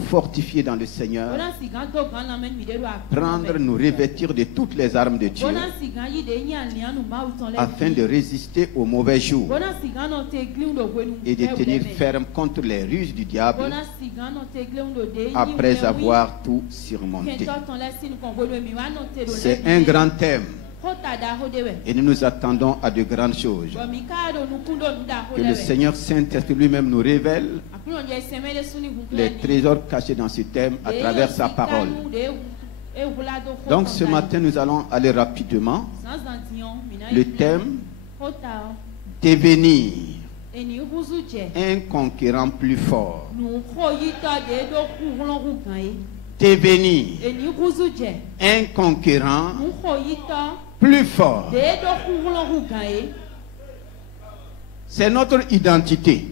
fortifier dans le Seigneur, prendre, nous revêtir de toutes les armes de Dieu, afin de résister aux mauvais jours et de tenir ferme contre les ruses du diable après avoir tout surmonté. C'est un grand thème. Et nous nous attendons à de grandes choses. Que le Seigneur Saint-Esprit lui-même nous révèle les trésors cachés dans ce thème à travers sa parole. Donc ce matin, nous allons aller rapidement. Le thème, devenir un conquérant plus fort. Devenir un conquérant plus fort. C'est notre identité.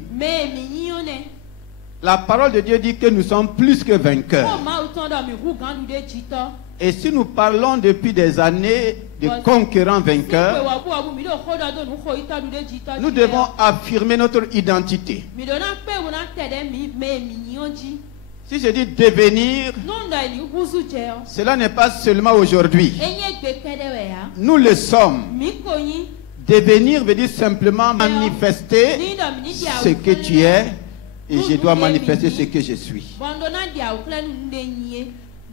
La parole de Dieu dit que nous sommes plus que vainqueurs. Et si nous parlons depuis des années de conquérants vainqueurs, nous devons affirmer notre identité. Si je dis devenir, cela n'est pas seulement aujourd'hui. Nous le sommes. Devenir veut dire simplement manifester ce que tu es et je dois manifester ce que je suis.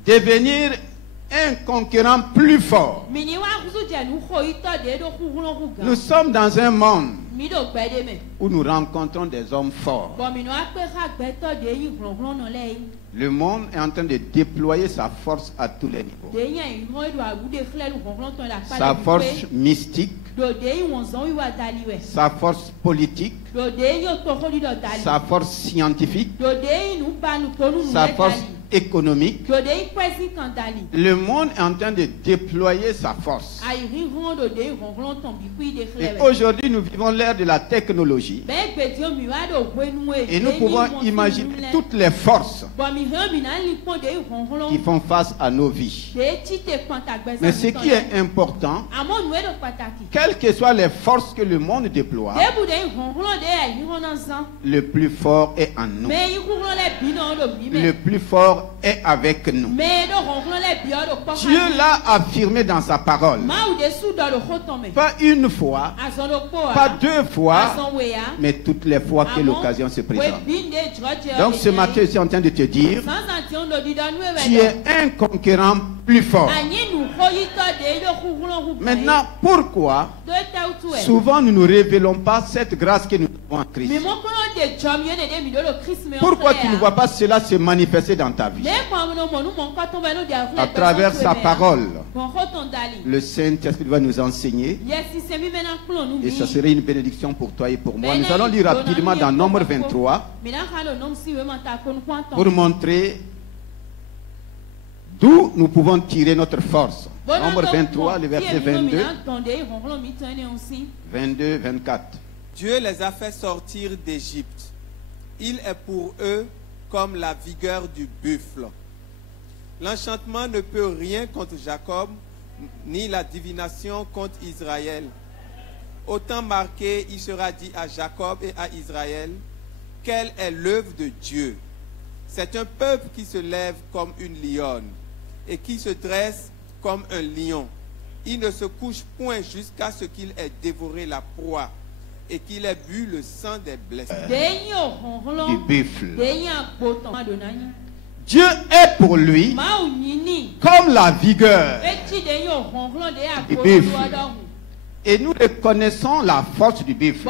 Devenir un conquérant plus fort. Nous sommes dans un monde où nous rencontrons des hommes forts. Le monde est en train de déployer sa force à tous les niveaux. Sa force mystique, sa force politique, sa force scientifique, sa force économique. Le monde est en train de déployer sa force. Et aujourd'hui, nous vivons l'ère de la technologie. Et nous pouvons imaginer toutes les forces qui font face à nos vies. Mais ce qui est important, quelles que soient les forces que le monde déploie, le plus fort est en nous. Le plus fort est avec nous. Dieu l'a affirmé dans sa parole. Pas une fois, pas deux fois, mais toutes les fois que l'occasion se présente. Donc ce matin, je suis en train de te dire, tu es un conquérant plus fort. Maintenant, pourquoi souvent nous ne révélons pas cette grâce que nous avons en Christ? Pourquoi tu ne vois pas cela se manifester dans ta vie? À travers sa parole, le Saint-Esprit va nous enseigner et ça serait une bénédiction pour toi et pour moi. Nous allons lire rapidement dans Nombre 23 pour montrer d'où nous pouvons tirer notre force. Nombre 23, le verset 22, 24. Dieu les a fait sortir d'Égypte. Il est pour eux comme la vigueur du buffle. L'enchantement ne peut rien contre Jacob, ni la divination contre Israël. Au temps marqué, il sera dit à Jacob et à Israël, quelle est l'œuvre de Dieu? C'est un peuple qui se lève comme une lionne et qui se dresse comme un lion. Il ne se couche point jusqu'à ce qu'il ait dévoré la proie et qu'il ait bu le sang des blessés. Du buffle. Dieu est pour lui comme la vigueur du buffle. Et nous reconnaissons la force du buffle.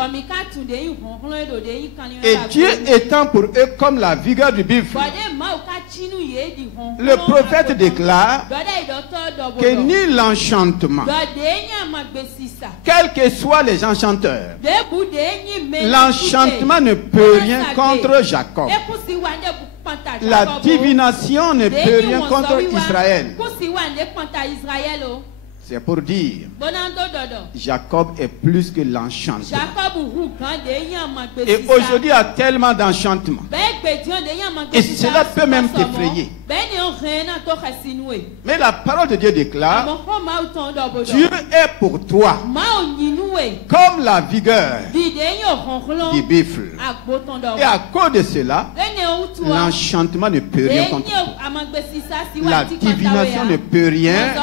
Et Dieu étant pour eux comme la vigueur du buffle. Le prophète déclare que ni l'enchantement, quels que soient les enchanteurs, l'enchantement ne peut rien contre Jacob. La divination ne peut rien contre Israël. C'est pour dire, Jacob est plus que l'enchantement. Et aujourd'hui, il y a tellement d'enchantement. Et cela peut même t'effrayer. Mais la parole de Dieu déclare, Dieu est pour toi comme la vigueur du buffle. Et à cause de cela, L'enchantement ne peut rien contre toi. La divination ne peut rien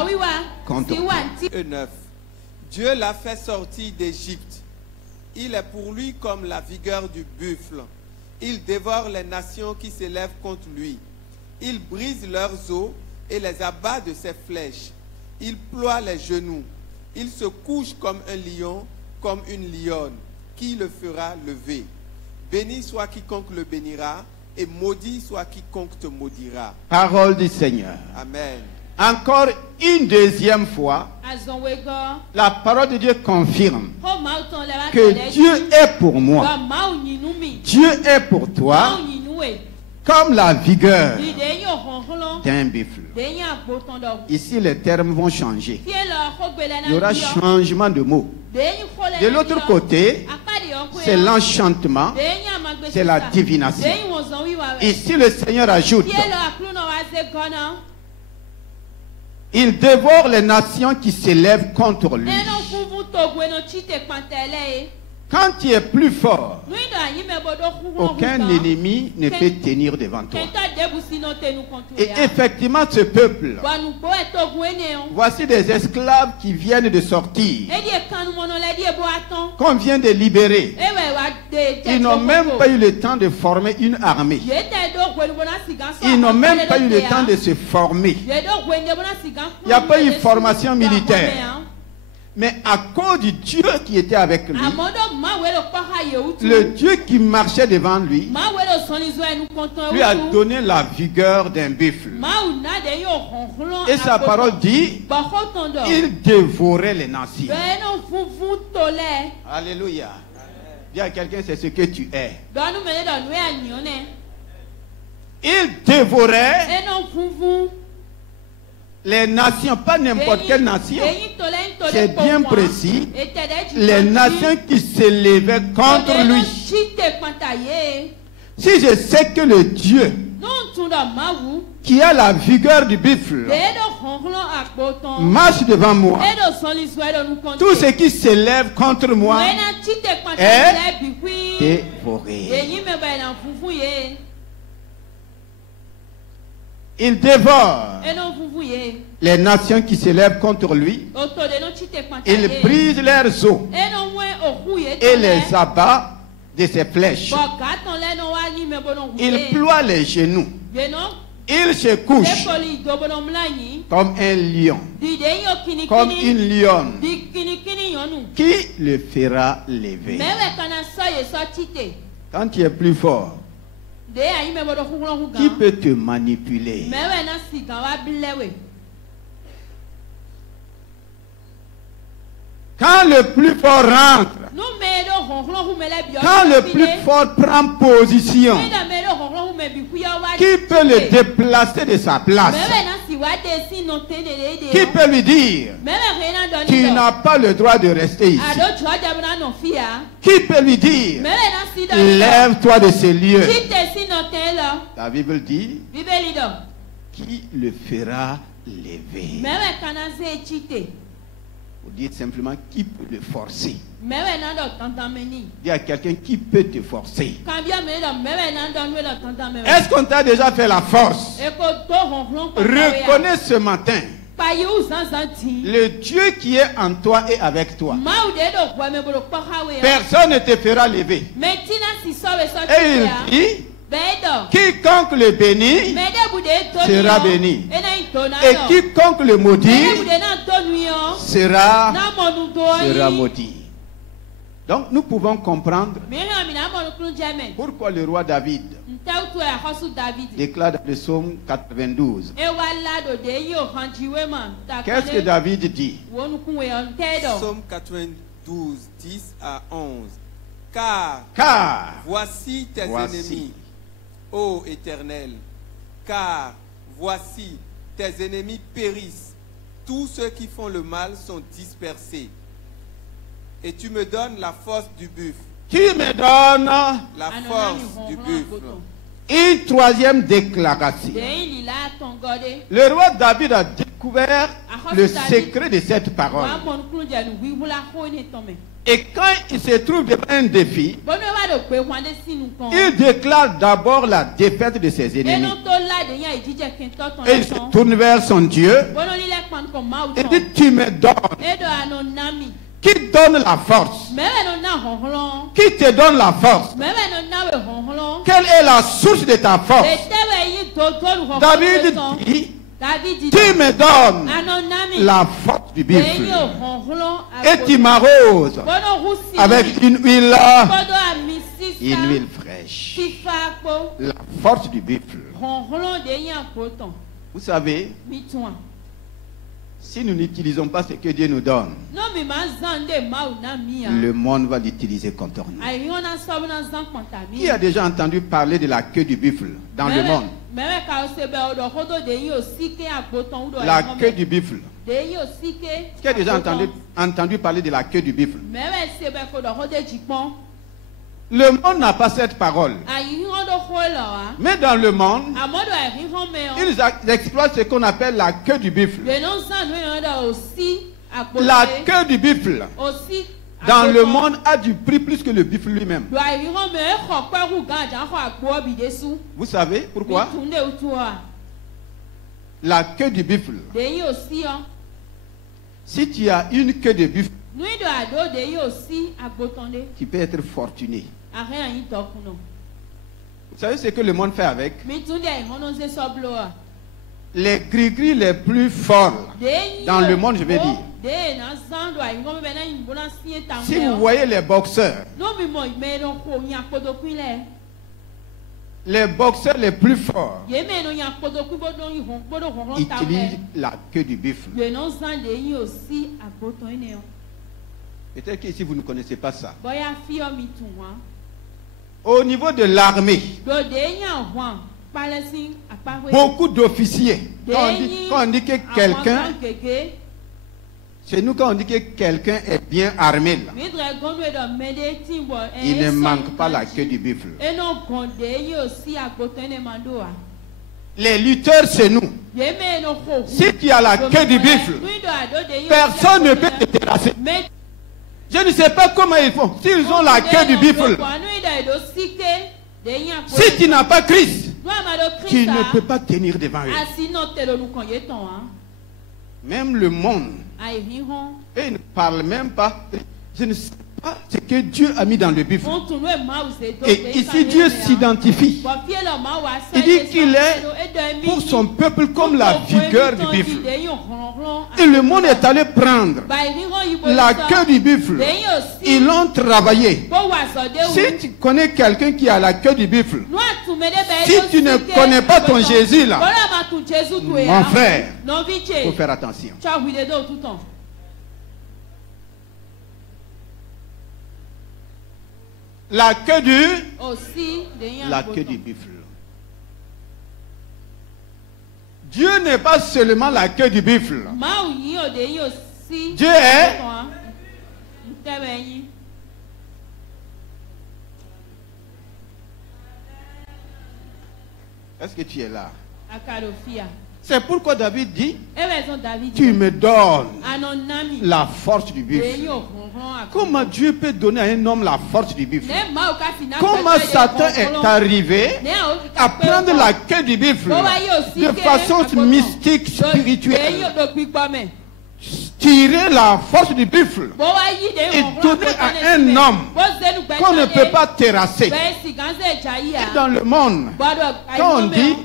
contre toi. 9. Dieu l'a fait sortir d'Égypte. Il est pour lui comme la vigueur du buffle. Il dévore les nations qui s'élèvent contre lui. Il brise leurs os et les abat de ses flèches. Il ploie les genoux. Il se couche comme un lion, comme une lionne. Qui le fera lever? Béni soit quiconque le bénira, et maudit soit quiconque te maudira. Parole du Seigneur. Amen. Encore une deuxième fois, la parole de Dieu confirme que Dieu est pour moi. Dieu est pour toi comme la vigueur d'un buffle. Ici, les termes vont changer. Il y aura changement de mots. De l'autre côté, c'est l'enchantement, c'est la divination. Ici, le Seigneur ajoute: il dévore les nations qui s'élèvent contre lui. Quand tu es plus fort, aucun ennemi ne peut tenir devant toi. Et effectivement, ce peuple, voici des esclaves qui viennent de sortir, qu'on vient de libérer. Ils n'ont même pas eu le temps de former une armée. Ils n'ont même pas eu le temps de se former. Il n'y a pas eu de formation militaire. Mais à cause du Dieu qui était avec lui, le Dieu qui marchait devant lui, lui a donné la vigueur d'un buffle. Et sa parole dit, il dévorait les nations. Alléluia. Dis à quelqu'un, c'est ce que tu es. Il dévorait les nations, pas n'importe quelle nation. C'est bien précis. Les nations qui s'élevaient contre lui. Si je sais que le Dieu qui a la vigueur du buffle marche devant moi, tout ce qui s'élève contre moi est dévoré. Il dévore les nations qui s'élèvent contre lui. Il brise leurs os et les abat de ses flèches. Il ploie les genoux. Il se couche comme un lion, comme une lionne. Qui le fera lever? Quand tu es plus fort, qui peut te manipuler? Quand le plus fort rentre, quand le plus fort prend position, qui peut le déplacer de sa place? Qui peut lui dire, tu n'as pas le droit de rester ici? Qui peut lui dire, lève-toi de ce lieu? La Bible dit, qui le fera lever? Vous dites simplement, qui peut le forcer? Dis à quelqu'un, qui peut te forcer? Est-ce qu'on t'a déjà fait la force? Reconnais ce matin, le Dieu qui est en toi est avec toi. Personne ne te fera lever. Et il dit, quiconque le bénit sera béni, et quiconque le maudit sera maudit. Donc nous pouvons comprendre pourquoi le roi David déclare dans le psaume 92. Qu'est-ce que David dit? Psaume 92, 10 à 11. Car voici tes ennemis, ô Éternel, car voici tes ennemis périssent, tous ceux qui font le mal sont dispersés. Et tu me donnes la force du buffle. Qui me donne la force du buffle? Une troisième déclaration. Le roi David a découvert le secret de cette parole. Et quand il se trouve devant un défi, il déclare d'abord la défaite de ses ennemis. Et il se tourne vers son Dieu et dit, tu me donnes. Qui donne la force? Qui te donne la force? Quelle est la source de ta force? David dit, tu me donnes la force du buffle et tu m'arroses avec une huile fraîche. La force du buffle. Vous savez, si nous n'utilisons pas ce que Dieu nous donne, le monde va l'utiliser contre nous. Qui a déjà entendu parler de la queue du buffle dans le monde? La queue du buffle. Qui a déjà entendu parler de la queue du buffle? Le monde n'a pas cette parole. Mais dans le monde, ils exploitent ce qu'on appelle la queue du buffle. La queue du buffle dans le monde a du prix plus que le buffle lui-même. Vous savez pourquoi? La queue du buffle. Si tu as une queue de buffle, tu peux être fortuné. Vous savez ce que le monde fait avec? Les gris-gris les plus forts dans le monde, je vais dire. Si vous voyez les boxeurs, les plus forts utilisent la queue du buffle. Peut-être qu'ici vous ne connaissez pas ça. Au niveau de l'armée, beaucoup d'officiers, quand on dit que quelqu'un, chez nous quand on dit que quelqu'un est bien armé, là, il ne manque pas la queue du buffle. Les lutteurs chez nous, si tu as la queue du buffle, personne ne peut te terrasser. Je ne sais pas comment ils font. S'ils ont la queue du buffle, si tu n'as pas Christ, tu ne peux pas tenir devant eux. Même le monde, et ils ne parlent même pas. Je ne sais pas ce que Dieu a mis dans le buffle. Et ici, Dieu s'identifie. Il dit qu'il est pour son peuple comme la vigueur du buffle. Et le monde est allé prendre la queue du buffle. Ils l'ont travaillé. Si tu connais quelqu'un qui a la queue du buffle, si tu ne connais pas ton Jésus là, mon frère, il faut faire attention. La queue du buffle. Dieu n'est pas seulement la queue du buffle. Dieu est Est-ce que tu es là? C'est pourquoi David dit, tu me donnes la force du buffle. Comment Dieu peut donner à un homme la force du buffle? Comment Satan est arrivé à prendre la queue du buffle de façon mystique, spirituelle, tirer la force du buffle et donner à un homme qu'on ne peut pas terrasser? Et dans le monde, quand on dit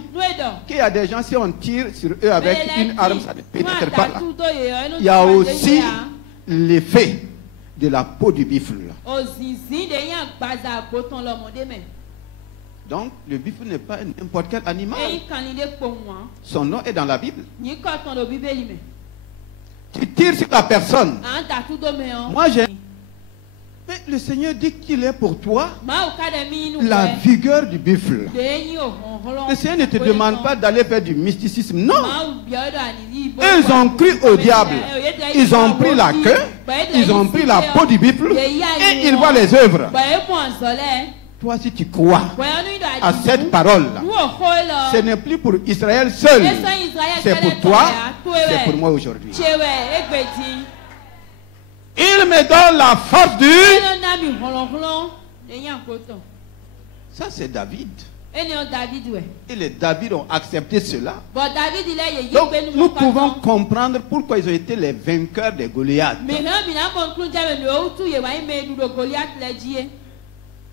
qu'il y a des gens, si on tire sur eux avec une arme, ça ne pénètre pas là. Il y a aussi l'effet de la peau du buffle. Donc, le buffle n'est pas n'importe quel animal. Son nom est dans la Bible. Tu tires sur la personne. Moi, j'ai... Mais le Seigneur dit qu'il est pour toi la vigueur du buffle. Le Seigneur ne te demande pas d'aller faire du mysticisme. Non. Eux, ils ont cru au diable. Ils ont pris la queue, ils ont pris la peau du buffle et ils voient les œuvres. Toi, si tu crois à cette parole-là, ce n'est plus pour Israël seul. C'est pour toi, c'est pour moi aujourd'hui. Il me donne la force du... Ça c'est David. Et les David ont accepté cela. Donc nous pouvons comprendre pourquoi ils ont été les vainqueurs des Goliath.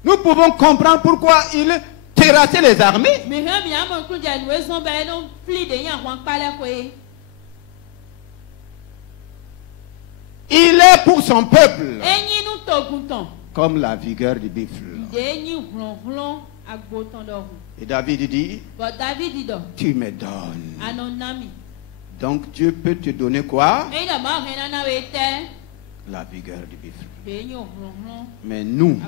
Nous pouvons comprendre pourquoi ils terrassaient les armées. Il est pour son peuple comme la vigueur du buffle. Et David dit, tu me donnes. Donc Dieu peut te donner quoi? La vigueur du buffle. Mais nous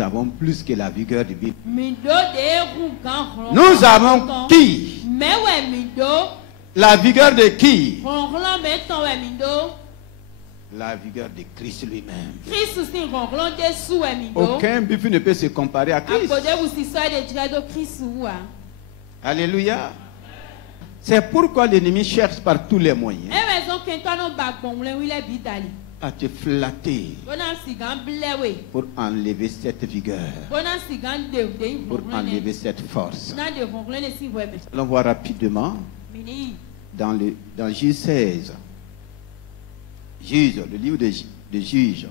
avons plus que la vigueur du buffle. Nous avons qui? La vigueur de qui? La vigueur de Christ lui-même. Aucun buffle ne peut se comparer à Christ. Alléluia. C'est pourquoi l'ennemi cherche par tous les moyens à te flatter pour enlever cette vigueur, pour enlever cette force. Allons voir rapidement dans Juge 16. Juge, le livre de Juges,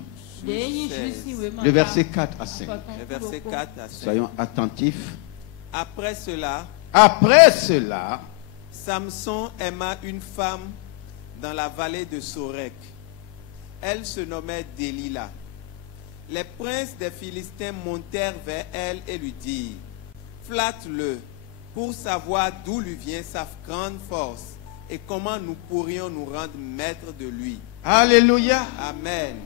le verset 4 à 5. Soyons attentifs. Après cela, Samson aima une femme dans la vallée de Sorek. Elle se nommait Delilah. Les princes des Philistins montèrent vers elle et lui dirent, flatte-le pour savoir d'où lui vient sa grande force et comment nous pourrions nous rendre maîtres de lui. Alléluia. Amen.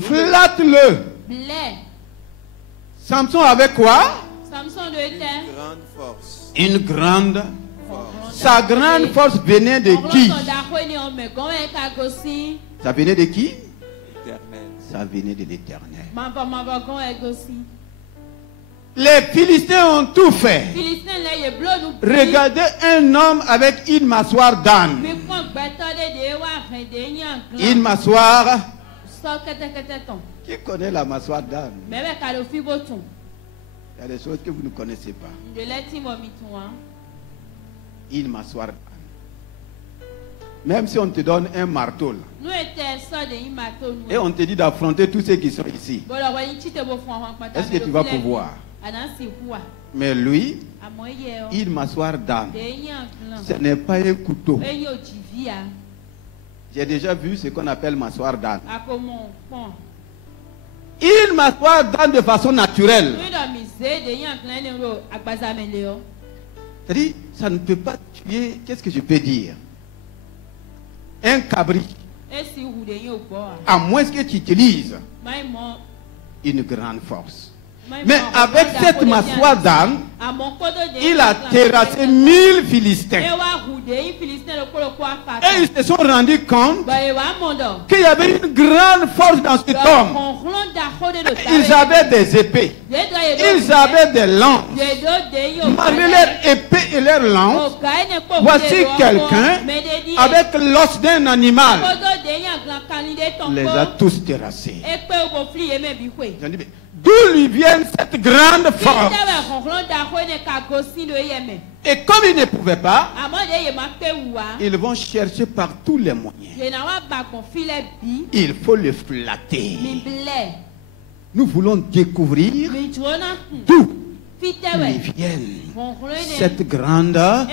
Flatte-le. Samson avait quoi? Une grande force. Une grande force. Sa grande force venait de qui? Ça venait de qui? Éternel. Ça venait de l'Éternel. Les Philistins ont tout fait. Regardez un homme avec une mâchoire d'âne. Une mâchoire. Qui connaît la mâchoire d'âne? Il y a des choses que vous ne connaissez pas. Une mâchoire d'âne. Même si on te donne un marteau là, et on te dit d'affronter tous ceux qui sont ici, est-ce que tu vas pouvoir? Mais lui, une mâchoire d'âne, ce n'est pas un couteau. J'ai déjà vu ce qu'on appelle mâchoire d'âne. Une mâchoire d'âne de façon naturelle. C'est-à-dire, ça ne peut pas tuer, qu'est-ce que je peux dire? Un cabri. À moins que tu utilises une grande force. Mais avec cette mâchoire d'âne, il a terrassé 1000 Philistins. Et ils se sont rendus compte qu'il y avait une grande force dans cet homme. Ils avaient des épées. Ils avaient des lances. Malgré leurs épées et leurs lances, voici quelqu'un avec l'os d'un animal. Les a tous terrassés. D'où lui vient cette grande force? Et comme ils ne pouvaient pas, ils vont chercher par tous les moyens. Il faut le flatter. Nous voulons découvrir d'où lui vient cette grande force.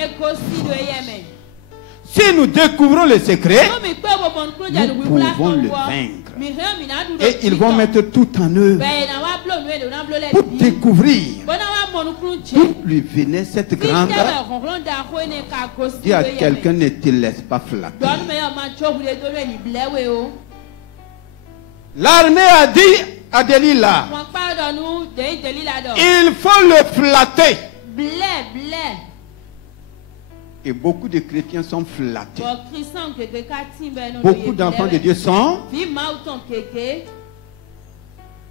Si nous découvrons le secret, nous pouvons le vaincre. Et ils vont mettre tout en œuvre pour découvrir d'où lui venait cette grande. Dis à quelqu'un, ne te laisse pas flatter. L'armée a dit à Delilah, il faut le flatter. Et beaucoup de chrétiens sont flattés. Beaucoup d'enfants de Dieu sont.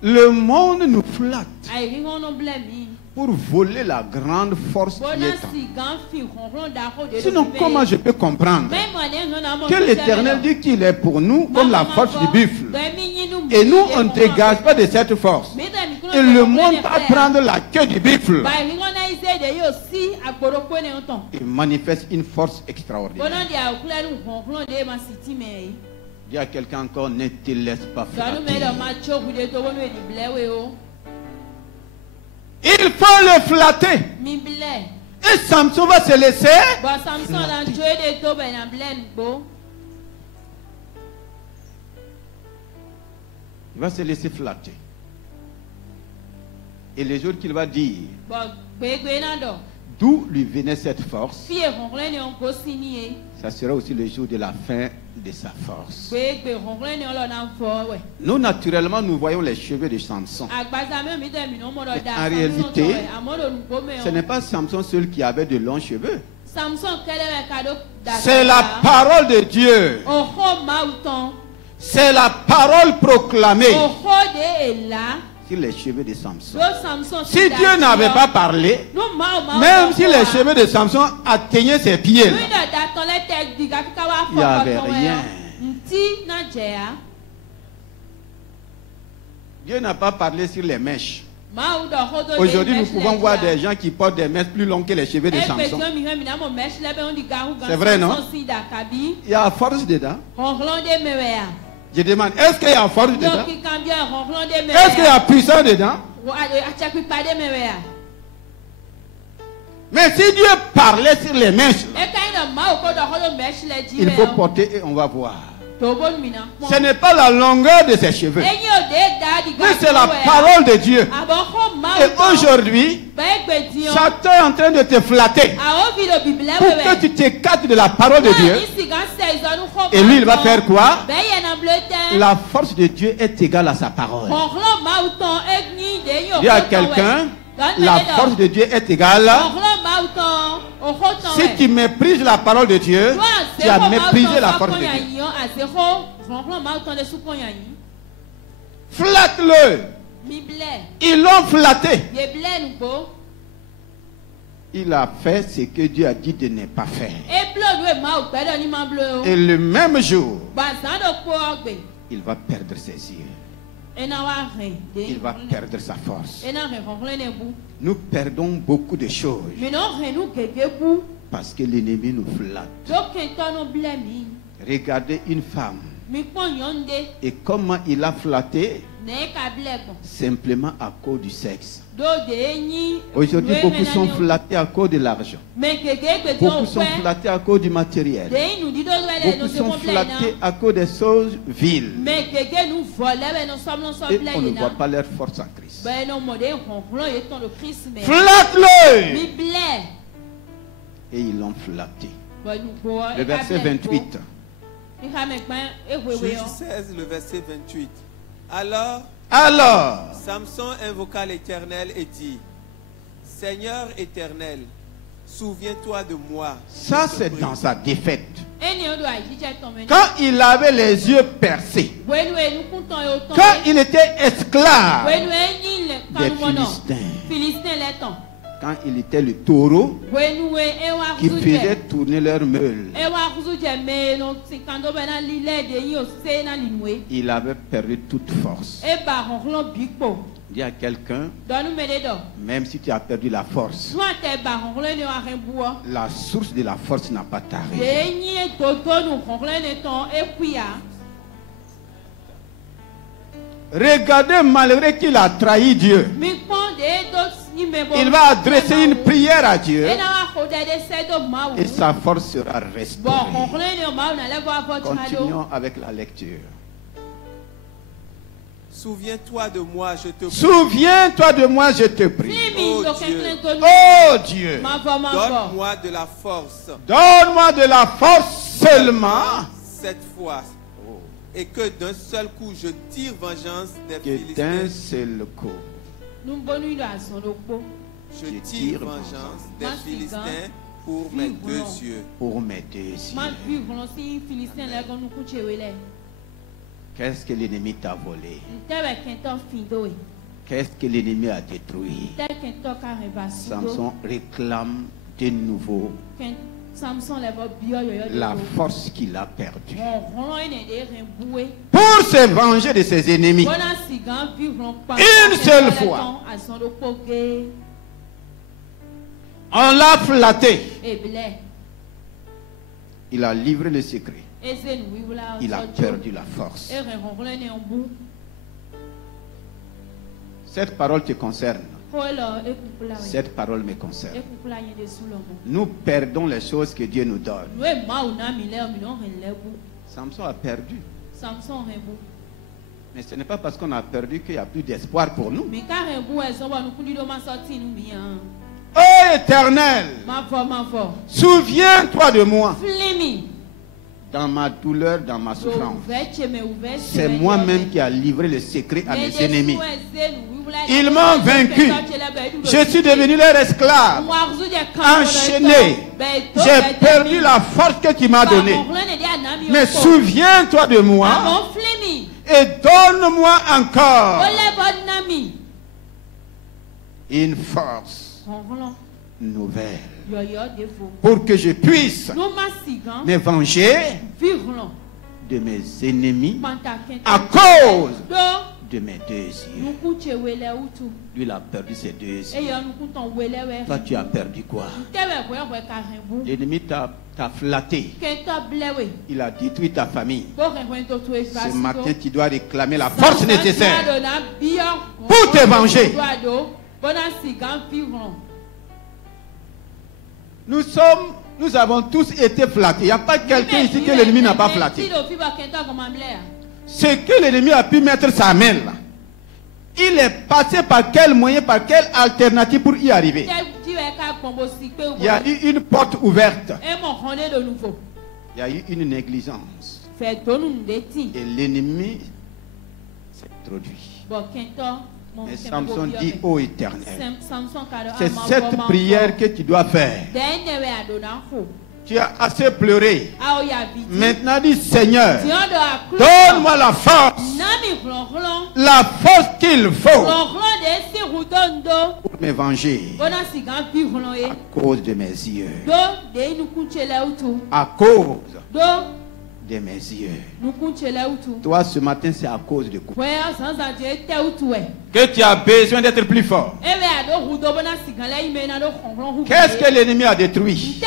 Le monde nous flatte pour voler la grande force qui est en nous. Sinon, comment je peux comprendre que l'Éternel dit qu'il est pour nous comme la force du buffle, et nous, on ne dégage pas de cette force, et le monde va prendre la queue du buffle. Il manifeste une force extraordinaire. Dis à quelqu'un encore, ne te laisse pas flatter. Il faut le flatter. Et Samson va se laisser flatter. Il va se laisser flatter. Et les jours qu'il va dire d'où lui venait cette force, ça sera aussi le jour de la fin de sa force. Nous, naturellement, nous voyons les cheveux de Samson. En réalité, ce n'est pas Samson seul qui avait de longs cheveux. C'est la parole de Dieu. C'est la parole proclamée sur les cheveux de Samson. Si Dieu n'avait pas parlé, même si les cheveux de Samson atteignaient ses pieds, il n'y avait rien. Dieu n'a pas parlé sur les mèches. Aujourd'hui, nous pouvons voir des gens qui portent des mèches plus longues que les cheveux de Samson. C'est vrai, non? Il y a force dedans. Je demande, est-ce qu'il y a force dedans? Est-ce qu'il y a puissance dedans? Mais si Dieu parlait sur les mèches, il faut porter et on va voir. Ce n'est pas la longueur de ses cheveux, mais c'est la parole de Dieu. Et aujourd'hui, Satan est en train de te flatter pour que tu t'écartes de la parole de Dieu. Et lui, il va faire quoi? La force de Dieu est égale à sa parole. Dis à quelqu'un, la force de Dieu est égale. Si tu méprises la parole de Dieu, tu as méprisé la force de Dieu. Flatte-le. Ils l'ont flatté. Il a fait ce que Dieu a dit de ne pas faire. Et le même jour, il va perdre ses yeux. Il va perdre sa force. Nous perdons beaucoup de choses parce que l'ennemi nous flatte. Regardez une femme et comment il a flatté simplement à cause du sexe. Aujourd'hui, beaucoup sont flattés à cause de l'argent. Beaucoup sont flattés à cause du matériel. Beaucoup sont flattés à cause des choses viles. Et on ne voit pas leur force en Christ. Flatte-le! Et ils l'ont flatté. Le verset 28. Juge 16, le verset 28. Alors, Samson invoqua l'Éternel et dit, Seigneur éternel, souviens-toi de moi. Ça, c'est dans sa défaite. Quand il avait les yeux percés, quand il était esclave des Philistins, quand il était le taureau qui faisait tourner leur meule, il avait perdu toute force. Dis à quelqu'un, même si tu as perdu la force, la source de la force n'a pas taré. Regardez, malgré qu'il a trahi Dieu, il va adresser une prière à Dieu et sa force sera restaurée. Continuons avec la lecture. Souviens-toi de moi, je te prie. Souviens-toi de moi, je te prie. Oh Dieu, donne-moi de la force. Donne-moi de la force seulement. Cette fois. Et que d'un seul coup, je tire vengeance des Philistins. D'un seul coup. Je tire vengeance des Philistins pour mes deux yeux. Pour mes deux yeux. Qu'est-ce que l'ennemi t'a volé? Qu'est-ce que l'ennemi a détruit? Samson réclame de nouveau la force qu'il a perdue pour se venger de ses ennemis. Une seule fois, on l'a flatté. Il a livré le secret. Il a perdu la force. Cette parole te concerne. Cette parole me concerne. Nous perdons les choses que Dieu nous donne. Samson a perdu. Mais ce n'est pas parce qu'on a perdu qu'il n'y a plus d'espoir pour nous. Oh Éternel, souviens-toi de moi. Dans ma douleur, dans ma souffrance. C'est moi-même qui a livré le secret à mes ennemis. Ils m'ont vaincu. Je suis devenu leur esclave. Enchaîné. J'ai perdu la force que tu m'as donnée. Mais souviens-toi de moi. Et donne-moi encore une force nouvelle. Pour que je puisse me venger de mes ennemis à cause de mes deux yeux. Lui, il a perdu ses deux yeux. Toi, tu as perdu quoi? L'ennemi t'a flatté. Il a détruit ta famille. Ce matin, tu dois réclamer la force nécessaire pour te venger. Nous avons tous été flattés. Il n'y a pas quelqu'un ici que l'ennemi n'a pas flatté. C'est que l'ennemi a pu mettre sa main là. Il est passé par quel moyen, par quelle alternative pour y arriver? Il y a eu une porte ouverte. Il y a eu une négligence. Et l'ennemi s'est introduit. Mais Samson dit, ô Éternel, c'est cette prière que tu dois faire. Tu as assez pleuré. Maintenant dis, Seigneur, donne-moi la force. La force qu'il faut pour me venger à cause de mes yeux. À cause de mes yeux. Toi, ce matin, c'est à cause de quoi? Que tu as besoin d'être plus fort. Qu'est-ce que l'ennemi a détruit?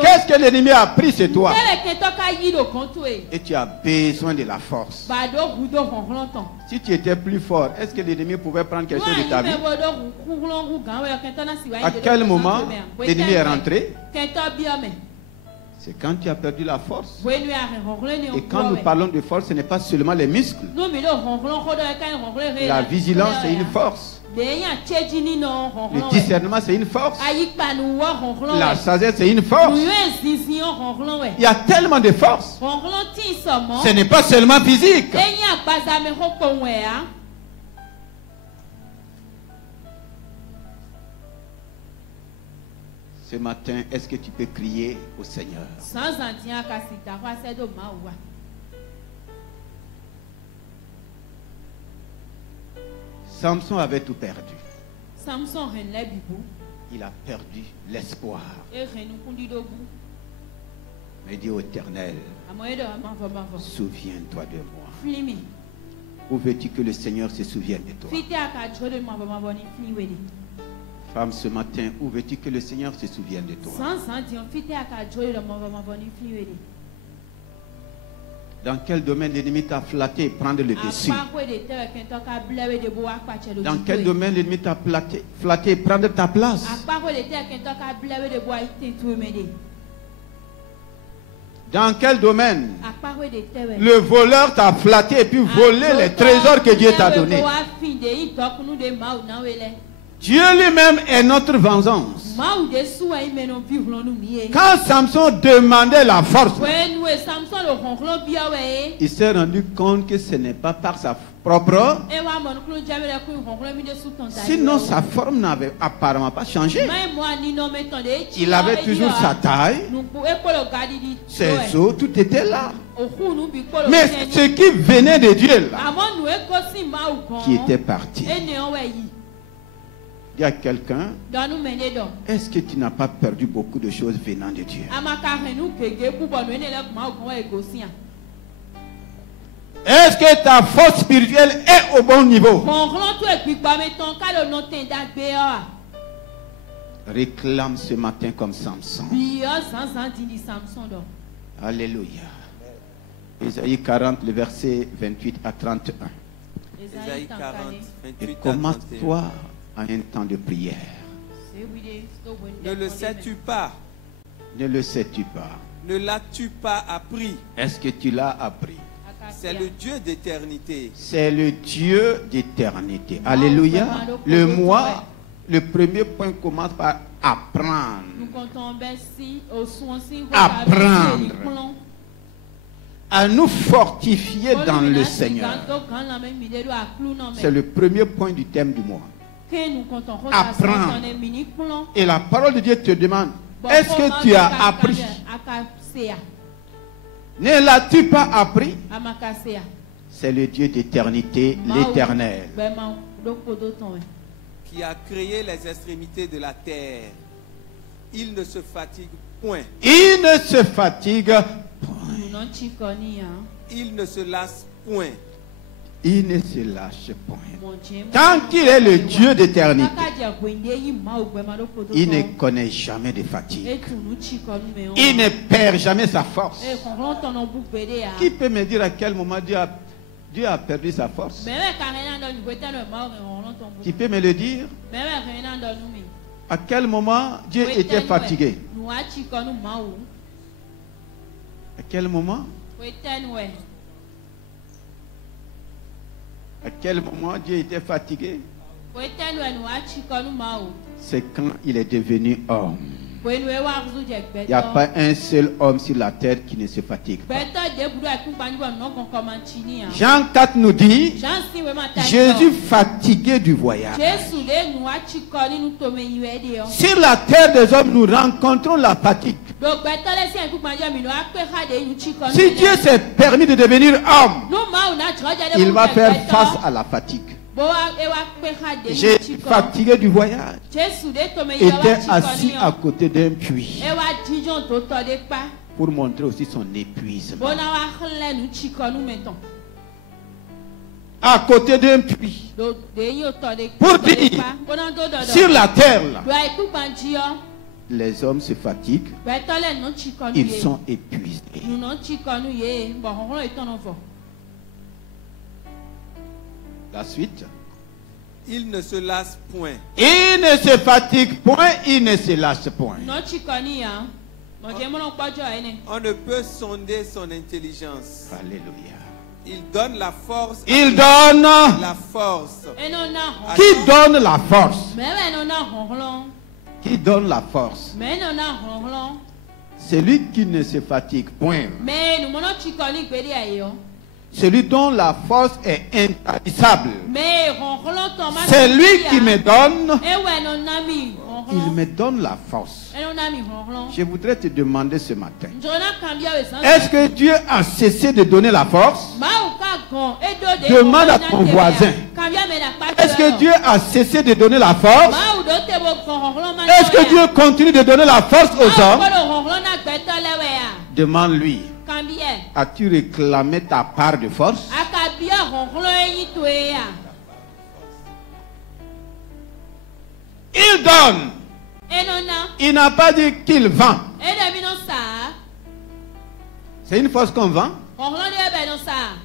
Qu'est-ce que l'ennemi a pris sur toi? Et tu as besoin de la force. Si tu étais plus fort, est-ce que l'ennemi pouvait prendre quelque chose de ta vie? À quel moment l'ennemi est rentré? C'est quand tu as perdu la force. Et quand nous parlons de force, ce n'est pas seulement les muscles. La vigilance, c'est une force. Le discernement, c'est une force. La sagesse, c'est une force. Il y a tellement de force. Ce n'est pas seulement physique. Ce matin, est-ce que tu peux crier au Seigneur? Samson avait tout perdu. Il a perdu l'espoir. Mais dit au Éternel, souviens-toi de moi. Où veux-tu que le Seigneur se souvienne de toi? Femme, ce matin, où veux-tu que le Seigneur se souvienne de toi? Dans quel domaine l'ennemi t'a flatté, prendre le dessus? Dans quel domaine l'ennemi t'a flatté, prendre ta place? Dans quel domaine le voleur t'a flatté et puis volé les trésors que Dieu t'a donnés? Dieu lui-même est notre vengeance. Quand Samson demandait la force, il s'est rendu compte que ce n'est pas par sa propre. Sinon, sa forme n'avait apparemment pas changé. Il avait toujours sa taille, ses os, tout était là. Mais ce qui venait de Dieu là, qui était parti. Il y a quelqu'un, est-ce que tu n'as pas perdu beaucoup de choses venant de Dieu? Est-ce que ta force spirituelle est au bon niveau? Réclame ce matin comme Samson. Alléluia. Ésaïe 40, le verset 28 à 31. Ésaïe 40, 28 et commence-toi à un temps de prière. Ne le sais-tu pas? Ne le sais-tu pas? Ne l'as-tu pas appris? Est-ce que tu l'as appris? C'est le Dieu d'éternité. C'est le Dieu d'éternité. Alléluia. Le moi, le premier point commence par apprendre. Apprendre. À nous fortifier dans le Seigneur. C'est le premier point du thème du mois. Apprendre. Et la parole de Dieu te demande, est-ce que tu as appris? Ne l'as-tu pas appris? C'est le Dieu d'éternité, l'Éternel, qui a créé les extrémités de la terre. Il ne se fatigue point. Il ne se fatigue point. Il ne se lasse point. Il ne se lâche point. Tant qu'il est le Dieu d'éternité, il ne connaît jamais de fatigue. Il ne perd jamais sa force. Qui peut me dire à quel moment Dieu a perdu sa force? Qui peut me le dire? À quel moment Dieu était fatigué? À quel moment? À quel moment Dieu était fatigué? C'est quand il est devenu homme. Il n'y a pas un seul homme sur la terre qui ne se fatigue pas. Jean 4 nous dit, Jésus fatigué du voyage. Sur la terre des hommes, nous rencontrons la fatigue. Si Dieu s'est permis de devenir homme, il va faire face à la fatigue. J'ai fatigué du voyage. Était assis à côté d'un puits pour montrer aussi son épuisement. À côté d'un puits pour dire, sur la terre là, les hommes se fatiguent, ils sont épuisés. La suite. Il ne se lasse point. Il ne se fatigue point, il ne se lasse point. On ne peut sonder son intelligence. Alléluia. Il donne la force. Il donne la force. Qui donne la force? Qui donne la force? Celui qui ne se fatigue point. Celui dont la force est intarissable. C'est lui qui me donne. Il me donne la force. Je voudrais te demander ce matin. Est-ce que Dieu a cessé de donner la force? Demande à ton voisin. Est-ce que Dieu a cessé de donner la force? Est-ce que Dieu continue de donner la force aux hommes? Demande-lui. As-tu réclamé ta part de force? Il donne. Il n'a pas dit qu'il vend. C'est une force qu'on vend?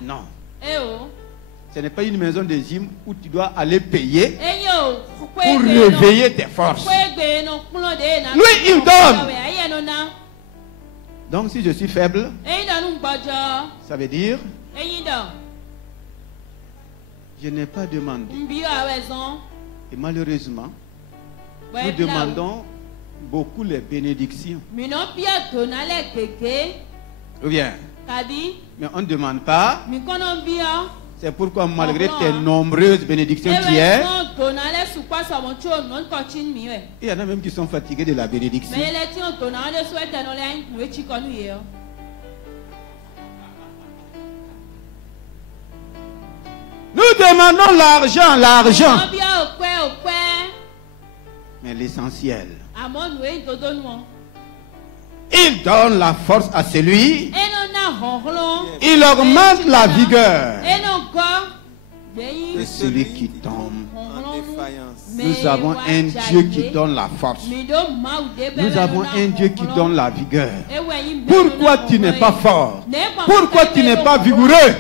Non. Ce n'est pas une maison de gym où tu dois aller payer pour réveiller tes forces. Lui, il donne. Donc si je suis faible, ça veut dire je n'ai pas demandé. Et malheureusement, Nous demandons beaucoup les bénédictions. Ou bien, mais on ne demande pas. C'est pourquoi malgré tes nombreuses bénédictions tu es, il y en a même qui sont fatigués de la bénédiction. Nous demandons l'argent. Mais l'essentiel, il donne la force à celui, il augmente la vigueur de celui qui tombe en défaillance. Nous avons un Dieu qui donne la force. Nous avons un Dieu qui donne la vigueur. Pourquoi tu n'es pas fort? Pourquoi tu n'es pas vigoureux?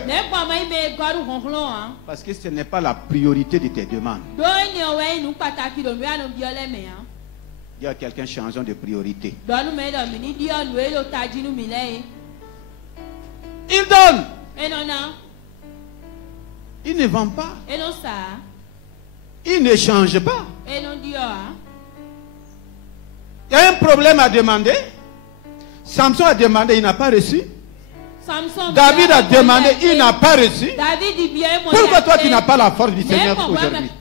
Parce que ce n'est pas la priorité de tes demandes. Il y a quelqu'un changeant de priorité. Il donne. Il ne vend pas. Il ne change pas. Il y a un problème à demander. Samson a demandé, il n'a pas reçu. David a demandé, il n'a pas reçu. Pourquoi toi tu n'as pas la force du Seigneur aujourd'hui?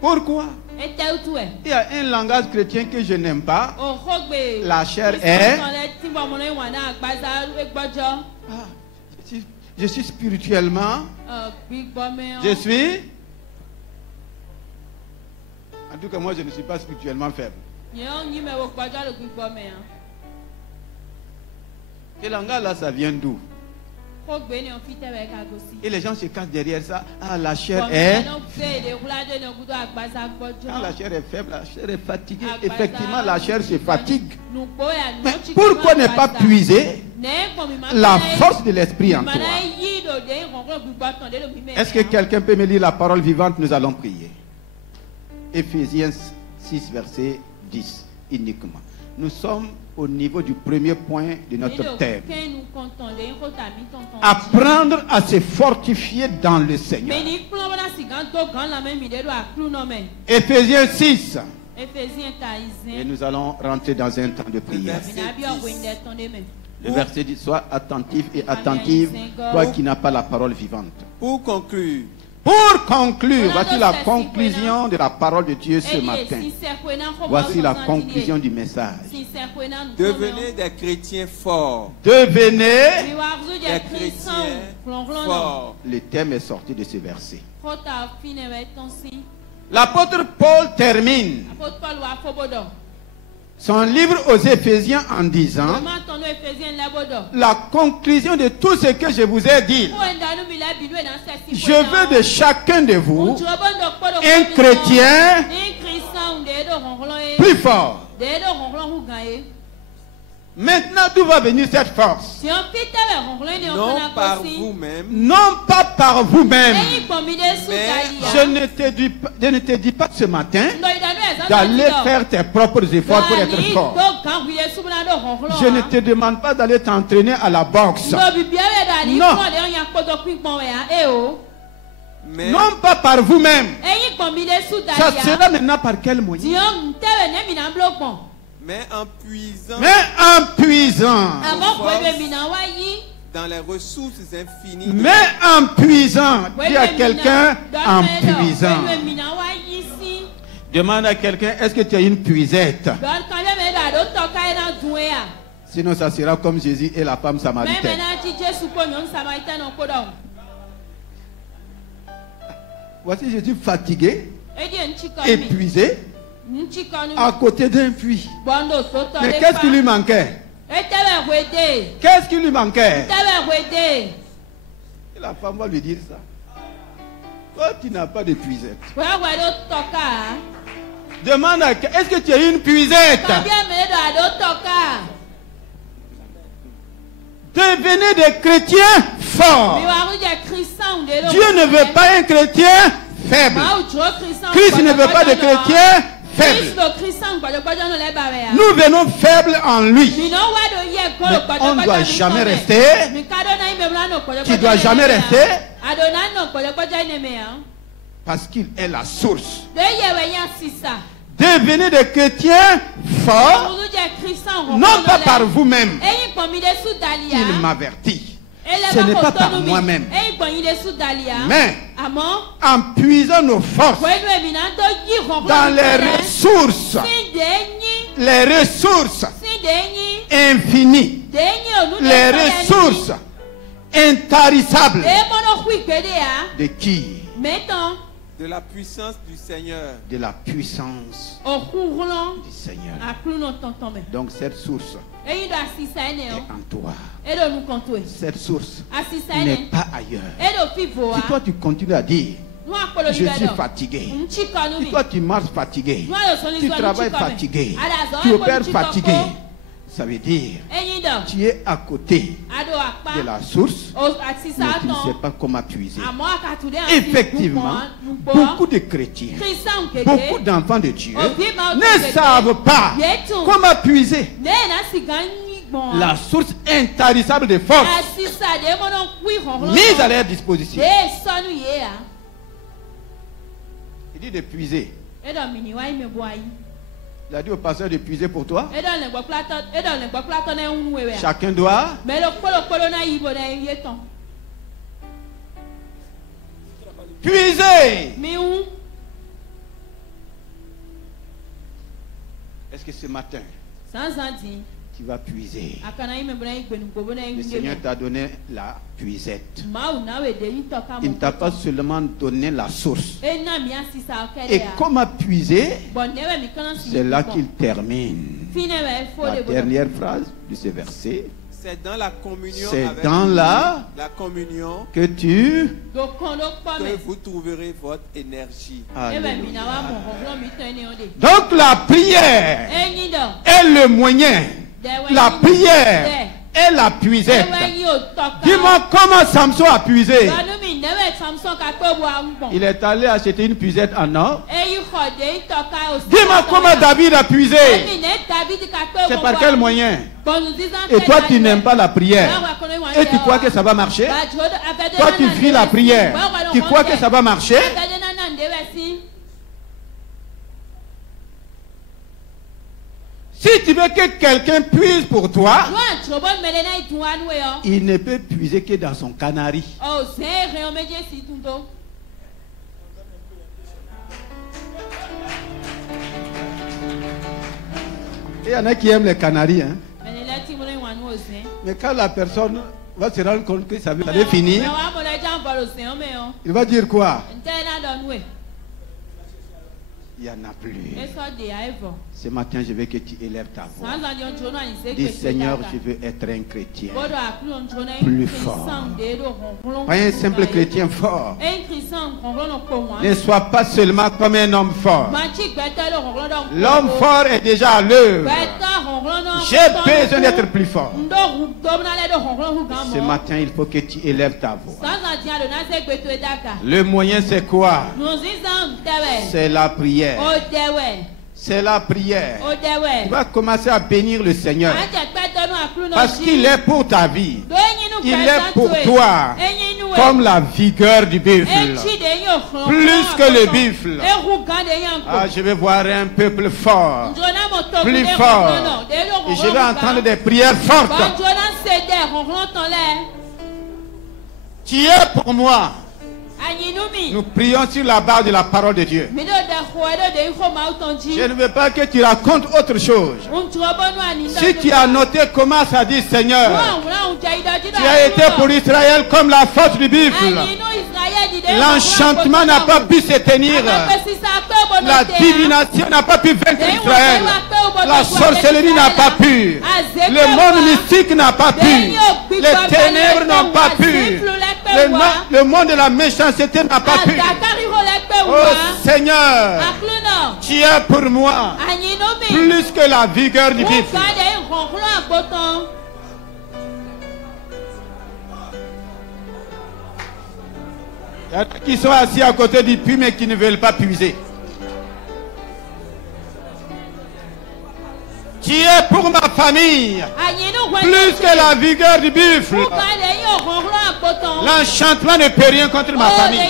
Pourquoi? Il y a un langage chrétien que je n'aime pas. La chair est. Je suis spirituellement. Je suis. En tout cas, moi je ne suis pas spirituellement faible. Ce langage là, ça vient d'où? Et les gens se cachent derrière ça. Ah, la chair est. Quand la chair est faible, la chair est fatiguée. Effectivement, la chair se fatigue. Mais pourquoi ne pas puiser la force de l'esprit en toi? Est-ce que quelqu'un peut me lire la parole vivante? Nous allons prier. Éphésiens 6, verset 10 uniquement. Nous sommes au niveau du premier point de notre thème. Apprendre à se fortifier dans le Seigneur. Éphésiens 6. Et nous allons rentrer dans un temps de prière. Le verset dit, sois attentif et attentive, toi qui n'as pas la parole vivante. Pour conclure, voici la conclusion de la parole de Dieu ce matin. Voici la conclusion du message. Devenez des chrétiens forts. Devenez des chrétiens forts. Le thème est sorti de ce verset. L'apôtre Paul termine son livre aux Éphésiens en disant la conclusion de tout ce que je vous ai dit. Je veux de chacun de vous un chrétien plus fort. Maintenant, d'où va venir cette force? Non par vous-même. Non pas par vous-même. Je ne te dis pas ce matin d'aller faire tes propres efforts pour être fort. Je ne te demande pas d'aller t'entraîner à la boxe. Non. Mais non pas par vous-même. Ça sera maintenant par quel moyen? Mais en puisant dans les ressources infinies. Mais en puisant. Dis à quelqu'un en puisant. Demande à quelqu'un, est-ce que tu as une puisette? Sinon ça sera comme Jésus et la femme samaritaine. Voici Jésus fatigué, épuisé, à côté d'un puits. Mais qu'est-ce qui lui manquait? Qu'est-ce qui lui manquait? Et la femme va lui dire ça. Toi, tu n'as pas de puisette. Demande à quelqu'un, est-ce que tu as une puisette? Devenez des chrétiens forts. Dieu ne veut pas un chrétien faible. Christ ne veut pas de chrétiens faibles. Nous venons faibles en lui. Mais on ne doit jamais rester. Tu ne dois jamais rester Parce qu'il est la source. Devenez des chrétiens forts, non pas par vous-même. Il m'avertit. Ce n'est pas par moi-même. Mais en puisant nos forces dans les ressources infinies, les ressources intarissables. De qui? De la puissance du Seigneur. De la puissance du Seigneur. Donc cette source est en toi. Cette source n'est pas ailleurs. Si toi tu continues à dire je suis fatigué, si toi tu marches fatigué, tu travailles fatigué, tu opères fatigué, ça veut dire tu es à côté de la source, mais tu ne sais pas comment puiser. Effectivement, beaucoup de chrétiens, beaucoup d'enfants de Dieu ne savent pas comment puiser la source intarissable de force mise à leur disposition. Il dit de puiser. Il a dit au pasteur de puiser pour toi. Chacun doit. Puiser. Est-ce que ce matin tu vas puiser? Le Seigneur t'a donné la puisette. Il ne t'a pas seulement donné la source. Et comment puiser? C'est là qu'il termine. La dernière phrase de ce verset. C'est dans la communion, la communion que vous trouverez votre énergie. Alléluia. Donc la prière est le moyen. La prière est la puisette. Dis-moi comment Samson a puisé. Il est allé acheter une puisette en or. Dis-moi comment David a puisé. C'est par quel moyen? Et toi tu n'aimes pas la prière. Et tu crois que ça va marcher? Toi tu fuis la prière. Tu crois que ça va marcher? Si tu veux que quelqu'un puise pour toi, il ne peut puiser que dans son canari. Il y en a qui aiment les canaris. Hein? Mais quand la personne va se rendre compte que ça va finir, il va dire quoi? Il n'y en a plus. Ce matin, je veux que tu élèves ta voix. Dis Seigneur, je veux être un chrétien plus fort. Pas un simple chrétien fort. Ne sois pas seulement comme un homme fort. L'homme fort est déjà à l'œuvre. J'ai besoin d'être plus fort. Ce matin, il faut que tu élèves ta voix. Le moyen, c'est quoi? C'est la prière. C'est la prière. Tu vas commencer à bénir le Seigneur. Parce qu'il est pour ta vie. Il est pour toi. Comme la vigueur du buffle. Plus que le buffle. Ah, je vais voir un peuple fort. Plus fort. Et je vais entendre des prières fortes. Tu es pour moi. Nous prions sur la base de la parole de Dieu. Je ne veux pas que tu racontes autre chose. Si tu as noté comment ça dit Seigneur, tu as été pour Israël comme la force du buffle. L'enchantement n'a pas pu se tenir. La divination n'a pas pu vaincre Israël. La sorcellerie n'a pas pu. Le monde mystique n'a pas pu. Les ténèbres n'ont pas pu. Le monde de la méchanceté n'a pas pu. Oh Seigneur, tu es pour moi plus que la vigueur du buffle. Il y a qui sont assis à côté du puits mais qui ne veulent pas puiser. Tu es pour ma famille plus que la vigueur du buffle. L'enchantement ne peut rien contre ma famille.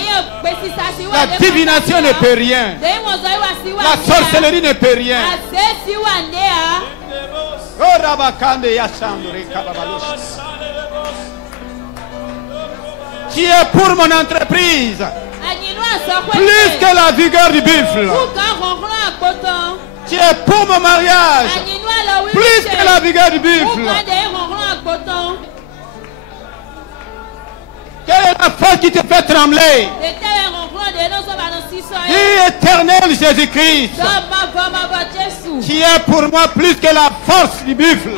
La divination ne peut rien. La sorcellerie ne peut rien. Tu es pour mon entreprise plus que la vigueur du buffle. Tu es pour mon mariage plus que la vigueur du buffle. Quelle est la force qui te fait trembler? Dis éternel Jésus-Christ, tu es pour moi plus que la force du buffle.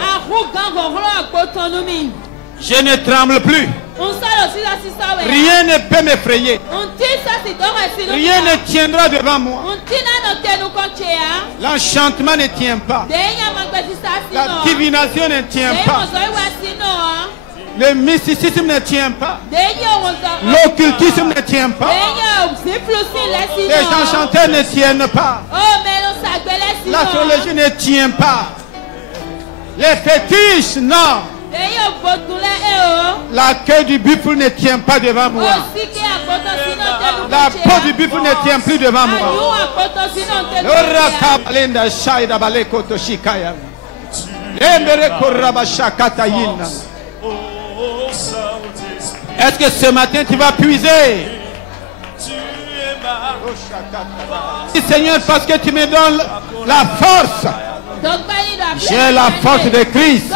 Je ne tremble plus. Rien ne peut m'effrayer. Rien ne tiendra devant moi. L'enchantement ne tient pas. La divination ne tient pas. Le mysticisme ne tient pas. L'occultisme ne tient pas. Les enchanteurs ne tiennent pas. L'astrologie ne tient pas. Les fétiches, non. La queue du buffle ne tient pas devant moi. La peau du buffle ne tient plus devant moi. Est-ce que ce matin tu vas puiser? Seigneur, parce que tu me donnes la force. J'ai la force de Christ.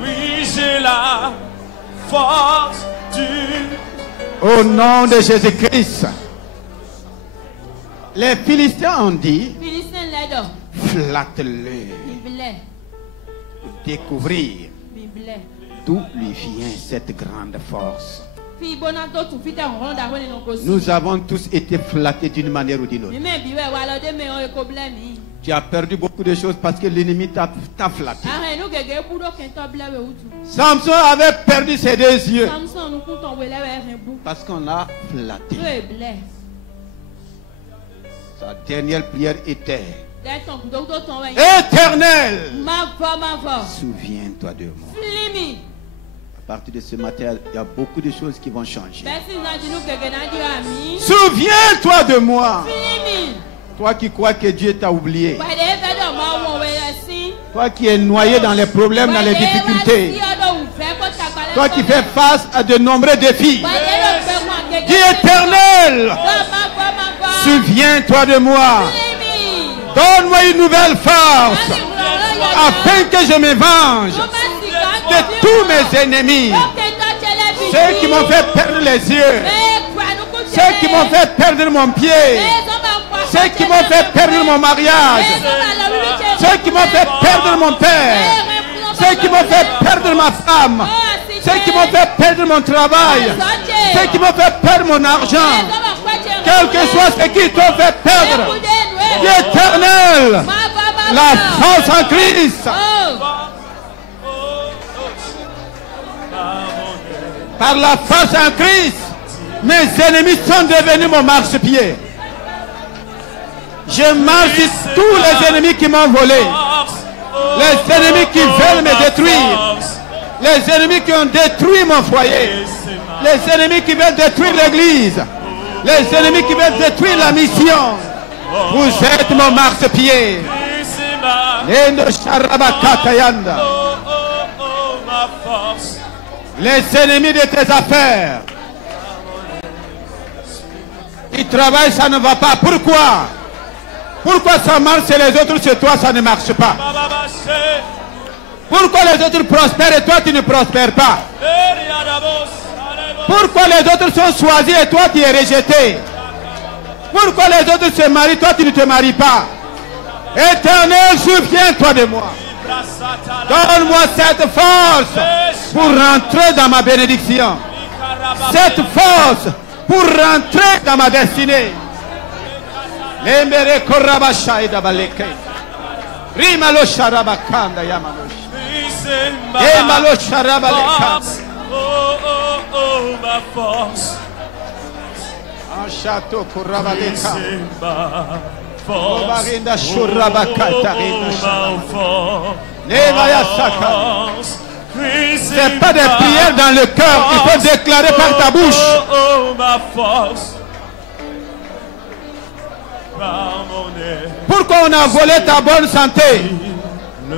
Oui, j'ai la force du... Au nom de Jésus-Christ. Les Philistins ont dit, flatte-le pour découvrir d'où lui vient cette grande force. Nous avons tous été flattés d'une manière ou d'une autre. Tu as perdu beaucoup de choses parce que l'ennemi t'a flatté. Samson avait perdu ses 2 yeux parce qu'on l'a flatté. Sa dernière prière était: Éternel, souviens-toi de moi. À partir de ce matin, il y a beaucoup de choses qui vont changer. Souviens-toi de moi. Toi qui crois que Dieu t'a oublié. Toi qui es noyé dans les problèmes, dans les difficultés. Toi qui fais face à de nombreux défis. Dis Éternel, souviens-toi de moi. Donne-moi une nouvelle force afin que je me venge de tous mes ennemis. Ceux qui m'ont fait perdre les yeux. Ceux qui m'ont fait perdre mon pied. Ceux qui m'ont fait perdre mon mariage. Ceux qui m'ont fait perdre mon père. Ceux qui m'ont fait perdre ma femme. Ceux qui m'ont fait perdre mon travail. Ceux qui m'ont fait perdre mon argent. Quel que soit ce qui t'ont fait perdre. L'Éternel, la force en Christ. Par la force en Christ, mes ennemis sont devenus mon marchepied. Je marche sur tous les ennemis qui m'ont volé. Les ennemis qui veulent me détruire. Les ennemis qui ont détruit mon foyer. Les ennemis qui veulent détruire l'église. Les ennemis qui veulent détruire la mission. Vous êtes mon marchepied. Les ennemis de tes affaires. Ils travaillent, ça ne va pas. Pourquoi? Pourquoi ça marche et les autres chez toi ça ne marche pas? Pourquoi les autres prospèrent et toi tu ne prospères pas? Pourquoi les autres sont choisis et toi tu es rejeté? Pourquoi les autres se marient, toi tu ne te maries pas? Éternel, souviens-toi de moi. Donne-moi cette force pour rentrer dans ma bénédiction. Cette force pour rentrer dans ma destinée. Lembere korabasha idabaleke. Rimalo sharabakanda yamalosh. Emalo sharabaleka. Oh, ma force. Un château korabaleka. force. C'est pas des prières dans le cœur, il faut déclarer par ta bouche. Oh, ma force. Pourquoi on a volé ta bonne santé?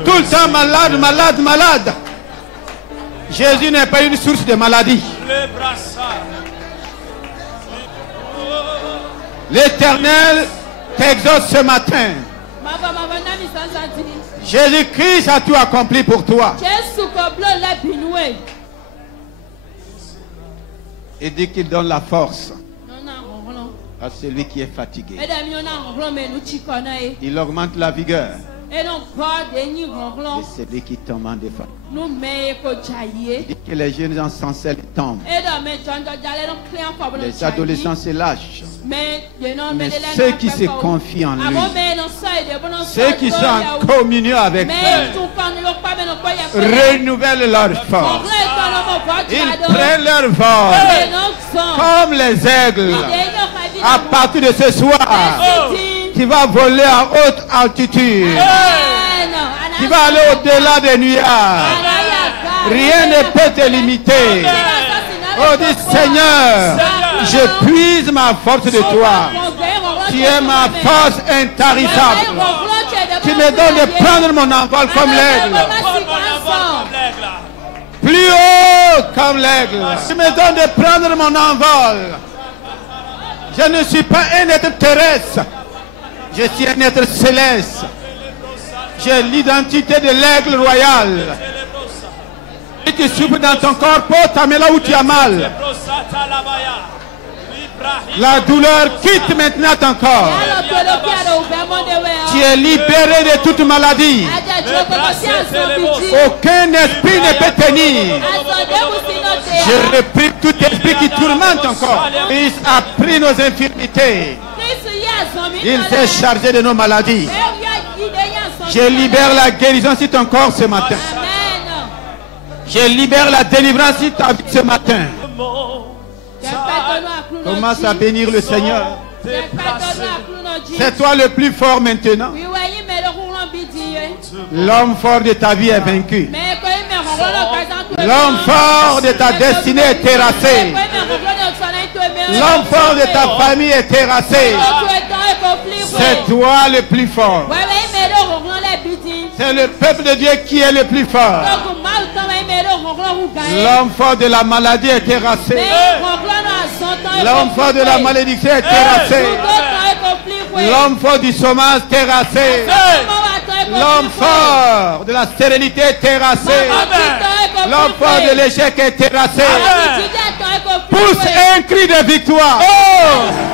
Tout le temps malade, malade, malade. Jésus n'est pas une source de maladie. L'Éternel t'exauce ce matin. Jésus-Christ a tout accompli pour toi. Et dit qu'il donne la force à celui qui est fatigué. Il augmente la vigueur. Et c'est lui qui tombe des femmes. Il dit que les jeunes gens s'enseignent et tombent. Les adolescents se lâchent. Mais ceux qui se confient en lui, ceux qui sont en communion avec lui, renouvellent leur force. Ils prennent leur vol comme les aigles. À partir de ce soir, qui va voler à haute altitude, qui va aller au-delà des nuages. Rien ne peut te limiter. Oh, dis Seigneur, je puise ma force de toi. Tu es ma force intarissable. Tu me donnes de prendre mon envol comme l'aigle. Plus haut comme l'aigle. Tu me donnes de prendre mon envol. Je ne suis pas un être terrestre. Je suis un être céleste. J'ai l'identité de l'aigle royal. Et tu souffres dans ton corps, porte-moi là où tu as mal. La douleur quitte maintenant ton corps. Tu es libéré de toute maladie. Aucun esprit ne peut tenir. Je repris tout esprit qui tourmente ton corps. Il a pris nos infirmités. Il s'est chargé de nos maladies. Je libère la guérison sur ton corps ce matin. Je libère la délivrance sur ta vie ce matin. Commence à bénir le Seigneur. C'est toi le plus fort maintenant. L'homme fort de ta vie est vaincu. L'homme fort de ta destinée est terrassé. L'homme fort de ta famille est terrassé. C'est toi le plus fort. C'est le peuple de Dieu qui est le plus fort. L'homme fort de la maladie est terrassé. L'homme fort de la malédiction est terrassé. L'homme fort du chômage est terrassé. L'homme fort de la stérilité est terrassé. L'homme fort de l'échec est terrassé. Pousse un cri de victoire. Oh!